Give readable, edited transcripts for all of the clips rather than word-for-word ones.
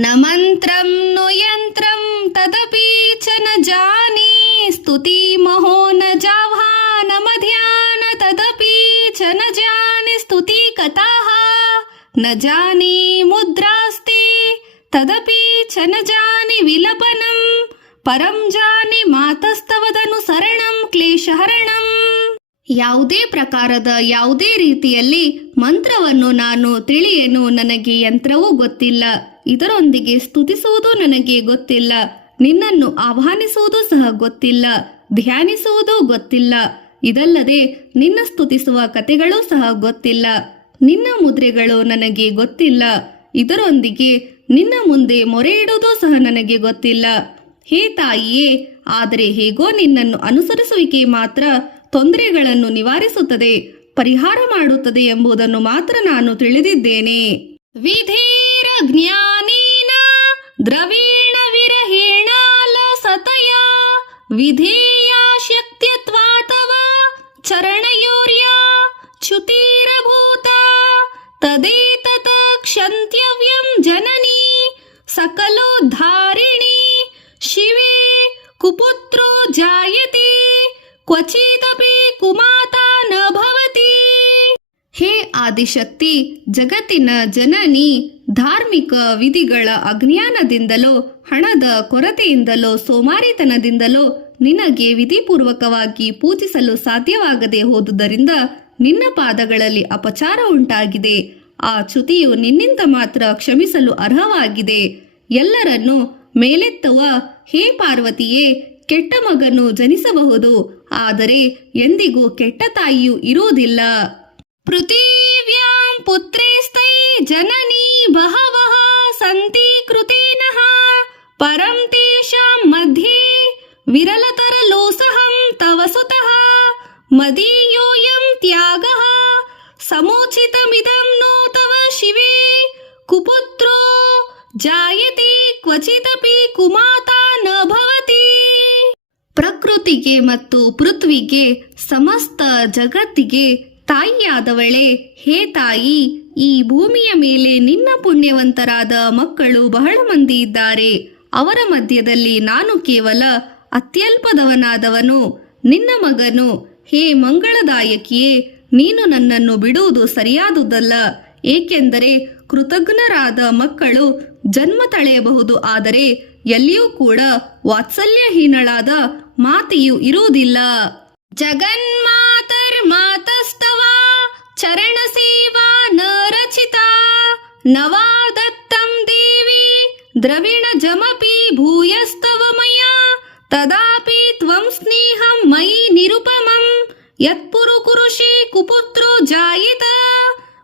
न मन्त्रं नो यन्त्रं तदपि च न जाने स्तुतिमहो न जाह्वा न मध्यान तदपि च न जाने स्तुतिकथाः न जाने मुद्रास्ते तदपि च न जाने विलपनं ಪರಂ ಜಾನೆ ಮಾತಸ್ತವದನುಸರಣಂ ಕ್ಲೇಶಹರಣಂ. ಯಾವುದೇ ಪ್ರಕಾರದ ಯಾವುದೇ ರೀತಿಯಲ್ಲಿ ಮಂತ್ರವನ್ನು ನಾನು ತಿಳಿಯೇನು. ನನಗೆ ಯಂತ್ರವೂ ಗೊತ್ತಿಲ್ಲ, ಇದರೊಂದಿಗೆ ಸ್ತುತಿಸುವುದು ನನಗೆ ಗೊತ್ತಿಲ್ಲ, ನಿನ್ನನ್ನು ಆಹ್ವಾನಿಸುವುದು ಸಹ ಗೊತ್ತಿಲ್ಲ, ಧ್ಯಾನಿಸುವುದು ಗೊತ್ತಿಲ್ಲ. ಇದಲ್ಲದೆ ನಿನ್ನ ಸ್ತುತಿಸುವ ಕಥೆಗಳೂ ಸಹ ಗೊತ್ತಿಲ್ಲ, ನಿನ್ನ ಮುದ್ರೆಗಳು ನನಗೆ ಗೊತ್ತಿಲ್ಲ. ಇದರೊಂದಿಗೆ ನಿನ್ನ ಮುಂದೆ ಮೊರೆ ಇಡುವುದೂ ಸಹ ನನಗೆ ಗೊತ್ತಿಲ್ಲ. ಹೇ ತಾಯಿಯೇ, ಆದರೆ ಹೇಗೋ ನಿನ್ನನ್ನು ಅನುಸರಿಸುವಿಕೆ ಮಾತ್ರ ತೊಂದರೆಗಳನ್ನು ನಿವಾರಿಸುತ್ತದೆ, ಪರಿಹಾರ ಮಾಡುತ್ತದೆ ಎಂಬುದನ್ನು ಮಾತ್ರ ನಾನು ತಿಳಿದಿದ್ದೇನೆ. ವಿಧೇರ ಜ್ಞಾನೇನ ದ್ರವೀಣ ವಿರಹೇಣ ಲಸತಯ ವಿಧೇಯ ಶಕ್ತ್ಯತ್ವಾತವ ಚರಣಯೋರ್ಯ ಚ್ಯುತಿರಭೂತ ತದೇತತ ಕ್ಷಂತ್ಯವ್ಯಂ ಜನನಿ ಸಕಲೋದ್ಧಾರಿಣಿ ಶಿವೇ ಕುಪುತ್ರೋ ಜಾಯತೆ ಕ್ವಚಿದಪಿ ಕುಮಾತಾ ನ ಭವತಿ. ಹೇ ಆದಿಶಕ್ತಿ, ಜಗತ್ತಿನ ಜನನಿ, ಧಾರ್ಮಿಕ ವಿಧಿಗಳ ಅಜ್ಞಾನದಿಂದಲೋ ಹಣದ ಕೊರತೆಯಿಂದಲೋ ಸೋಮಾರಿತನದಿಂದಲೋ ನಿನಗೆ ವಿಧಿಪೂರ್ವಕವಾಗಿ ಪೂಜಿಸಲು ಸಾಧ್ಯವಾಗದೆ ಹೋದುದರಿಂದ ನಿನ್ನ ಪಾದಗಳಲ್ಲಿ ಅಪಚಾರ ಉಂಟಾಗಿದೆ. ಆ ಚ್ಯುತಿಯು ನಿನ್ನಿಂದ ಮಾತ್ರ ಕ್ಷಮಿಸಲು ಅರ್ಹವಾಗಿದೆ. ಎಲ್ಲರನ್ನೂ ಮೇಲೆತ್ತುವ ಹೇ ಪಾರ್ವತಿಯೇ, ಕೆಟ್ಟ ಮಗನು ಜನಿಸಬಹುದು, ಆದರೆ ಎಂದಿಗೂ ಕೆಟ್ಟ ತಾಯಿಯೂ ಇರುವುದಿಲ್ಲ. ಪೃಥಿವ್ಯಾಂ ಪುತ್ರೈಸ್ತೈ ಜನನಿ ಬಹವಃ ಸಂತಿ ಕೃತೇನಃ ಪರಂ ತೇಷಾಂ ಮಧ್ಯೆ ವಿರಲತರಲೋಸಹಂ ತವ ಸುತಃ ಮದೀಯೋಯಂ ತ್ಯಾಗಃ ಸಮೋಚಿತಮಿದಂ ನೋ ತವ ಶಿವೇ ಕುಪುತ್ರೋ ಜಾಯತೆ ಕ್ವಚಿದಪಿ ಕುಮಾತಾ ನ ಭವತಿ. ಪ್ರಕೃತಿಗೆ ಮತ್ತು ಪೃಥ್ವಿಗೆ, ಸಮಸ್ತ ಜಗತ್ತಿಗೆ ತಾಯಿಯಾದವಳೇ, ಹೇ ತಾಯಿ, ಈ ಭೂಮಿಯ ಮೇಲೆ ನಿನ್ನ ಪುಣ್ಯವಂತರಾದ ಮಕ್ಕಳು ಬಹಳ ಮಂದಿ ಇದ್ದಾರೆ. ಅವರ ಮಧ್ಯದಲ್ಲಿ ನಾನು ಕೇವಲ ಅತ್ಯಲ್ಪದವನಾದವನು, ನಿನ್ನ ಮಗನು. ಹೇ ಮಂಗಳದಾಯಕಿಯೇ, ನೀನು ನನ್ನನ್ನು ಬಿಡುವುದು ಸರಿಯಾದುದಲ್ಲ. ಏಕೆಂದರೆ ಕೃತಜ್ಞರಾದ ಮಕ್ಕಳು ಜನ್ಮ ತಳೆಯಬಹುದು, ಆದರೆ ಎಲ್ಲಿಯೂ ಕೂಡ ವಾತ್ಸಲ್ಯಹೀನಳಾದ ಮಾತೆಯು ಇರುವುದಿಲ್ಲ. ಜಗನ್ಮಾತರ್ಮಾತಸ್ತವ ಚರಣ ಸೇವಾ ನ ರಚಿತಾ ನವಾ ದತ್ತಂ ದೇವಿ ದ್ರವಿಣ ಜಮಪಿ ಭೂಯಸ್ತವ ಮಯ ತದಾಪಿ ತ್ವಂ ಸ್ನೇಹಂ ಮಯಿ ನಿರುಪಮಂ ಯತ್ಪುರು ಕುರುಷಿ ಕುಪುತ್ರೋ ಜಾಯಿತ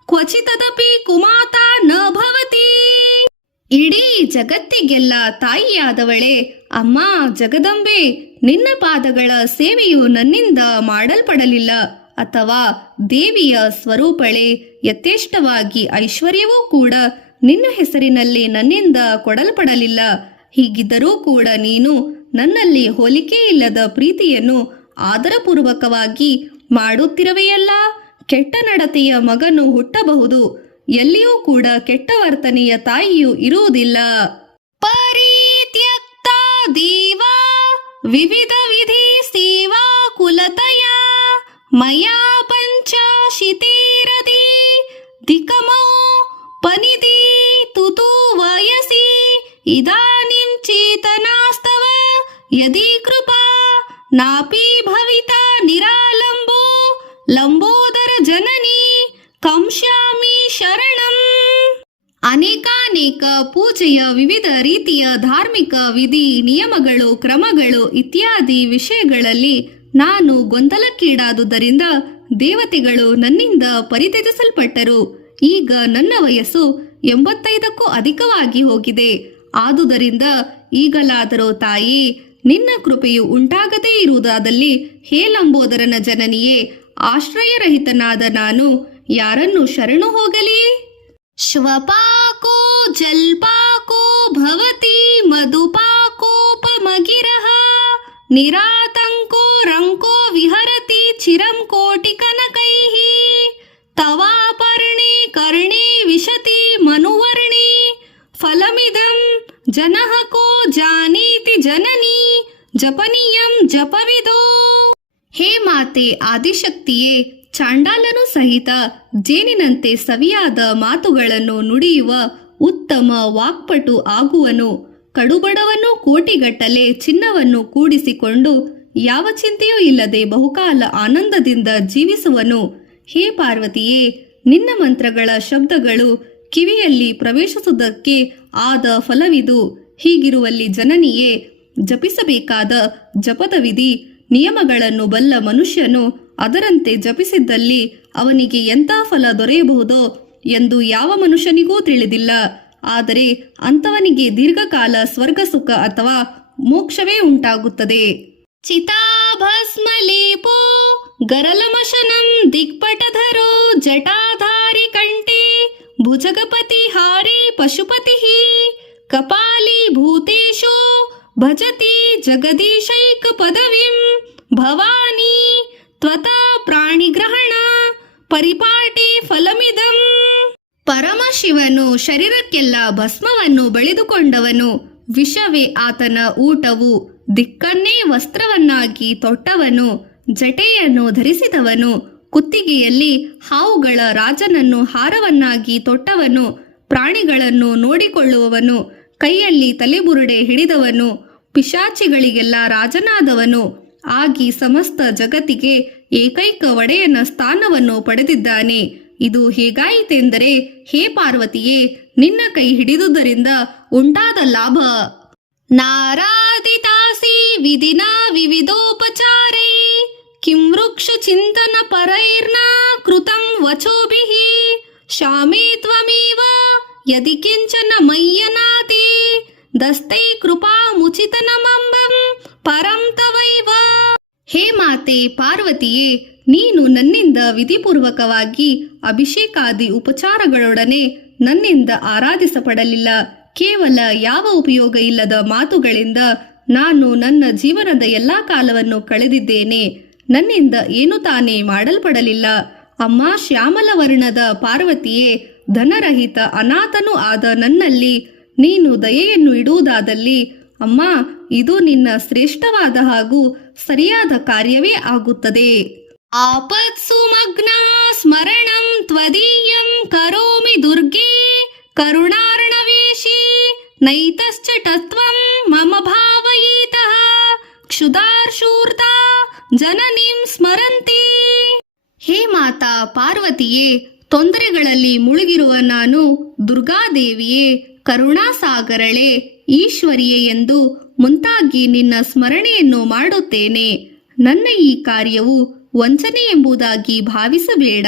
ಕ್ವಚಿತದಪಿ ಕುಮಾತಾ ನ ಭವತಿ. ಇಡೀ ಜಗತ್ತಿಗೆಲ್ಲ ತಾಯಿಯಾದವಳೇ, ಅಮ್ಮ ಜಗದಂಬೆ, ನಿನ್ನ ಪಾದಗಳ ಸೇವೆಯು ನನ್ನಿಂದ ಮಾಡಲ್ಪಡಲಿಲ್ಲ, ಅಥವಾ ದೇವಿಯ ಸ್ವರೂಪಳೆ, ಯಥೇಷ್ಟವಾಗಿ ಐಶ್ವರ್ಯವೂ ಕೂಡ ನಿನ್ನ ಹೆಸರಿನಲ್ಲಿ ನನ್ನಿಂದ ಕೊಡಲ್ಪಡಲಿಲ್ಲ. ಹೀಗಿದ್ದರೂ ಕೂಡ ನೀನು ನನ್ನಲ್ಲಿ ಹೋಲಿಕೆ ಇಲ್ಲದ ಪ್ರೀತಿಯನ್ನು ಆದರಪೂರ್ವಕವಾಗಿ ಮಾಡುತ್ತಿರುವೆಯಲ್ಲ. ಕೆಟ್ಟ ನಡತೆಯ ಮಗನು ಹುಟ್ಟಬಹುದು, ಎಲ್ಲಿಯೂ ಕೂಡ ಕೆಟ್ಟ ವರ್ತನೆಯ ತಾಯಿಯೂ ಇರುವುದಿಲ್ಲ. ಪರಿತ್ಯಕ್ತ ದೇವಾ ವಿವಿಧ ವಿಧಿ ಸೇವಾ ಕುಲತಯ ಮಯಾ ಪಂಚಾಶಿತೇರದಿ ದಿಕಮೋ ಪನಿದಿ ತುತು ವಯಸಿ ಇದಾನಿಂ ಚೇತನಾಸ್ತವ ಯದಿ ಕೃಪಾ ನಾಪಿ ಭವಿತಾ ನಿರಾಲಂಬೋ ಲಂಬೋದರ ಜನನಿ ಕಂಶ್ಯಾಮಿ ಶರಣಂ. ಅನೇಕಾನೇಕ ಪೂಜೆಯ ವಿವಿಧ ರೀತಿಯ ಧಾರ್ಮಿಕ ವಿಧಿ ನಿಯಮಗಳು, ಕ್ರಮಗಳು ಇತ್ಯಾದಿ ವಿಷಯಗಳಲ್ಲಿ ನಾನು ಗೊಂದಲಕ್ಕೀಡಾದುದರಿಂದ ದೇವತೆಗಳು ನನ್ನಿಂದ ಪರಿತ್ಯಜಿಸಲ್ಪಟ್ಟರು. ಈಗ ನನ್ನ ವಯಸ್ಸು 85ಕ್ಕೂ ಅಧಿಕವಾಗಿ ಹೋಗಿದೆ. ಆದುದರಿಂದ ಈಗಲಾದರೂ ತಾಯಿ, ನಿನ್ನ ಕೃಪೆಯು ಉಂಟಾಗದೇ ಇರುವುದಾದಲ್ಲಿ ಹೇ ಲಂಬೋದರನ ಜನನಿಯೇ, ಆಶ್ರಯರಹಿತನಾದ ನಾನು ಯಾರನ್ನು ಶರಣು ಹೋಗಲಿ? ಶ್ವಪಾಕೋ ಜಲ್ಪಾಕೋ ಭವತಿ ಮಧುಪಾಕೋಪಮಗಿರಃ ನಿರಾತಂಕೋ ರಂಕೋ ವಿಹರತಿ ಚಿರಂ ಕೋಟಿ ಕನಕೈಃ ತವಾಪರ್ಣೆ ಕರ್ಣೆ ವಿಶತಿ ಮನುವರ್ಣೆ ಫಲಮಿದ ಫಲಮಿದಂ ಜನಃ ಕೋ ಜಾನೀತಿ ಜನನಿ ಜಪನೀಯಂ ಜಪವಿದೋ. ಹೇ ಮಾತೆ ಆದಿಶಕ್ತಿಯೇ, ಚಾಂಡಾಲನು ಸಹಿತ ಜೇನಿನಂತೆ ಸವಿಯಾದ ಮಾತುಗಳನ್ನು ನುಡಿಯುವ ಉತ್ತಮ ವಾಕ್ಪಟು ಆಗುವನು. ಕಡುಬಡವನು ಕೋಟಿಗಟ್ಟಲೆ ಚಿನ್ನವನ್ನು ಕೂಡಿಸಿಕೊಂಡು ಯಾವ ಚಿಂತೆಯೂ ಇಲ್ಲದೆ ಬಹುಕಾಲ ಆನಂದದಿಂದ ಜೀವಿಸುವನು. ಹೇ ಪಾರ್ವತಿಯೇ, ನಿನ್ನ ಮಂತ್ರಗಳ ಶಬ್ದಗಳು ಕಿವಿಯಲ್ಲಿ ಪ್ರವೇಶಿಸುವುದಕ್ಕೆ ಆದ ಫಲವಿದು. ಹೀಗಿರುವಲ್ಲಿ ಜನನಿಯೇ, ಜಪಿಸಬೇಕಾದ ಜಪದ ವಿಧಿ ನಿಯಮಗಳನ್ನು ಬಲ್ಲ ಮನುಷ್ಯನು ಅದರಂತೆ ಜಪಿಸಿದ್ದಲ್ಲಿ ಅವನಿಗೆ ಎಂಥ ಫಲ ದೊರೆಯಬಹುದೋ ಎಂದು ಯಾವ ಮನುಷ್ಯನಿಗೂ ತಿಳಿದಿಲ್ಲ. ಆದರೆ ಅಂಥವನಿಗೆ ದೀರ್ಘಕಾಲ ಸ್ವರ್ಗ ಸುಖ ಅಥವಾ ಮೋಕ್ಷವೇ ಉಂಟಾಗುತ್ತದೆ. ಚಿತಾಭಸ್ಮಲೇಪೋ ಗರಲಮಶನಂ ದಿಕ್ಪಟಧರೋ ಜಟಾಧಾರಿ ಕಂಠೆ ಭುಜಗಪತಿ ಹಾರಿ ಪಶುಪತಿ ಕಪಾಲಿ ಭೂತೇಶೋ ಭಜತಿ ಜಗದೀಶೈಕ ಪದವಿಂ ಭವಾನಿ ತ್ವತ ಪ್ರಾಣಿಗ್ರಹಣ ಪರಿಪಾಟಿ ಫಲಮಿದಂ. ಪರಮಶಿವನು ಶರೀರಕ್ಕೆಲ್ಲ ಭಸ್ಮವನ್ನು ಬಳಿದುಕೊಂಡವನು. ವಿಷವೇ ಆತನ ಊಟವು. ದಿಕ್ಕನ್ನೇ ವಸ್ತ್ರವನ್ನಾಗಿ ತೊಟ್ಟವನು. ಜಟೆಯನ್ನು ಧರಿಸಿದವನು. ಕುತ್ತಿಗೆಯಲ್ಲಿ ಹಾವುಗಳ ರಾಜನನ್ನು ಹಾರವನ್ನಾಗಿ ತೊಟ್ಟವನು. ಪ್ರಾಣಿಗಳನ್ನು ನೋಡಿಕೊಳ್ಳುವವನು. ಕೈಯಲ್ಲಿ ತಲೆಬುರುಡೆ ಹಿಡಿದವನು. ಪಿಶಾಚಿಗಳಿಗೆಲ್ಲ ರಾಜನಾದವನು ಆಗಿ ಸಮಸ್ತ ಜಗತ್ತಿಗೆ ಏಕೈಕ ಒಡೆಯನ ಸ್ಥಾನವನ್ನು ಪಡೆದಿದ್ದಾನೆ. ಇದು ಹೇಗಾಯಿತೆಂದರೆ, ಹೇ ಪಾರ್ವತಿಯೇ, ನಿನ್ನ ಕೈ ಹಿಡಿದುದರಿಂದ ಉಂಟಾದ ಲಾಭ. ನಾರಾದಿತಾಸಿ ವಿಧಿನಾ ವಿವಿಧೋಪಚಾರೈ ಕಿಂ ವೃಕ್ಷ ಚಿಂತನ ಪರೈರ್ನ ಕೃತಂ ವಚೋಭಿಃ ಶಾಮೇ ತ್ವಮೇವ ಯದಿ ಕಿಂಚನ ಮಯ್ಯನಾತಿ ದಸ್ತೈ ಕೃಪಾ ಮುಚಿತನಮಂಬಂ ಪರಂ ತವೈವ. ಹೇ ಮಾತೆ ಪಾರ್ವತಿಯೇ, ನೀನು ನನ್ನಿಂದ ವಿಧಿಪೂರ್ವಕವಾಗಿ ಅಭಿಷೇಕಾದಿ ಉಪಚಾರಗಳೊಡನೆ ನನ್ನಿಂದ ಆರಾಧಿಸಪಡಲಿಲ್ಲ. ಕೇವಲ ಯಾವ ಉಪಯೋಗ ಇಲ್ಲದ ಮಾತುಗಳಿಂದ ನಾನು ನನ್ನ ಜೀವನದ ಎಲ್ಲಾ ಕಾಲವನ್ನು ಕಳೆದಿದ್ದೇನೆ. ನನ್ನಿಂದ ಏನು ತಾನೇ ಮಾಡಲ್ಪಡಲಿಲ್ಲ. ಅಮ್ಮ ಶ್ಯಾಮಲ ವರ್ಣದ ಪಾರ್ವತಿಯೇ, ಧನರಹಿತ ಅನಾಥನೂ ಆದ ನನ್ನಲ್ಲಿ ನೀನು ದಯೆಯನ್ನು ಇಡುವುದಾದಲ್ಲಿ ಅಮ್ಮ, ಇದು ನಿನ್ನ ಶ್ರೇಷ್ಠವಾದ ಹಾಗೂ ಸರಿಯಾದ ಕಾರ್ಯವೇ ಆಗುತ್ತದೆ. ಆಪತ್ಸು ಮಗ್ನ ಸ್ಮರಣಂ ತ್ವದೀಯಂ ಕರೋಮಿ ದುರ್ಗೆ ಕರುಣಾರ್ಣವೇಶಿ ನೈತಶ್ಚ ತತ್ವಂ ಮಮ ಭಾವಯೇತಃ ಕ್ಷುಧಾರ್ಷೂರ್ತಾ ಜನನಿಂ ಸ್ಮರಂತಿ. ಹೇ ಮಾತಾ ಪಾರ್ವತಿಯೇ, ತೊಂದರೆಗಳಲ್ಲಿ ಮುಳುಗಿರುವ ನಾನು ದುರ್ಗಾದೇವಿಯೇ, ಕರುಣಾಸಾಗರಳೆ, ಈಶ್ವರಿಯೇ ಎಂದು ಮುಂತಾಗಿ ನಿನ್ನ ಸ್ಮರಣೆಯನ್ನು ಮಾಡುತ್ತೇನೆ. ನನ್ನ ಈ ಕಾರ್ಯವು ವಂಚನೆ ಎಂಬುದಾಗಿ ಭಾವಿಸಬೇಡ.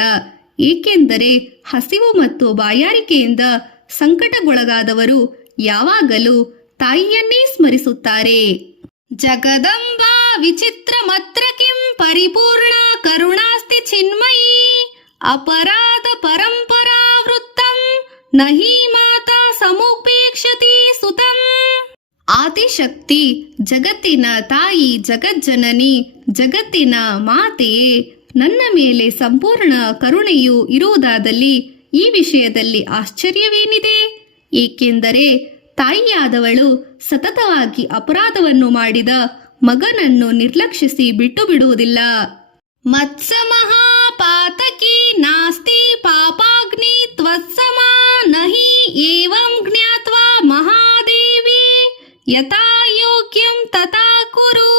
ಏಕೆಂದರೆ ಹಸಿವು ಮತ್ತು ಬಾಯಾರಿಕೆಯಿಂದ ಸಂಕಟಗೊಳಗಾದವರು ಯಾವಾಗಲೂ ತಾಯಿಯನ್ನೇ ಸ್ಮರಿಸುತ್ತಾರೆ. ಜಗದಂಬಾ ವಿಚಿತ್ರಮತ್ರ ಕಿಂ ಪರಿಪೂರ್ಣ ಕರುಣಾಸ್ತಿ ಚಿನ್ಮಯಿ ಅಪರಾಧ ಪರಂಪರಾವೃತ್ತಂ ನಹಿ ಮಾತಾ ಸಮುಪೇಕ್ಷತಿ ಸುತಂ. ಆದಿಶಕ್ತಿ, ಜಗತ್ತಿನ ತಾಯಿ, ಜಗಜ್ಜನನಿ, ಜಗತ್ತಿನ ಮಾತೆಯೇ, ನನ್ನ ಮೇಲೆ ಸಂಪೂರ್ಣ ಕರುಣೆಯು ಇರುವುದಾದಲ್ಲಿ ಈ ವಿಷಯದಲ್ಲಿ ಆಶ್ಚರ್ಯವೇನಿದೆ? ಏಕೆಂದರೆ ತಾಯಿಯಾದವಳು ಸತತವಾಗಿ ಅಪರಾಧವನ್ನು ಮಾಡಿದ ಮಗನನ್ನು ನಿರ್ಲಕ್ಷಿಸಿ ಬಿಟ್ಟು ಬಿಡುವುದಿಲ್ಲ. ಮತ್ಸ ಮಹಾಪಾತಕಿ ನಾಸ್ತಿ ಪಾಪಾಗ್ನಿ ತ್ವತ್ಸಮಾ ನಹಿ ಏವಂ ಜ್ಞಾತ್ವಾ ಮಹಾದೇವಿ ಯಥಾ ಯೋಗ್ಯಂ ತಥಾ ಕುರು.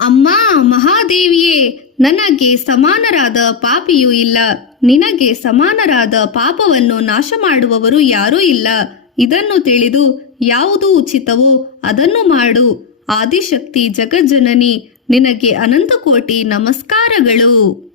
ಅಮ್ಮ ಮಹಾದೇವಿಯೇ, ನನಗೆ ಸಮಾನರಾದ ಪಾಪಿಯೂ ಇಲ್ಲ. ನಿನಗೆ ಸಮಾನರಾದ ಪಾಪವನ್ನು ನಾಶ ಮಾಡುವವರು ಯಾರೂ ಇಲ್ಲ. ಇದನ್ನು ತಿಳಿದು ಯಾವುದು ಉಚಿತವೋ ಅದನ್ನು ಮಾಡು. ಆದಿಶಕ್ತಿ ಜಗಜ್ಜನನಿ, ನಿನಗೆ ಅನಂತ ಕೋಟಿ ನಮಸ್ಕಾರಗಳು.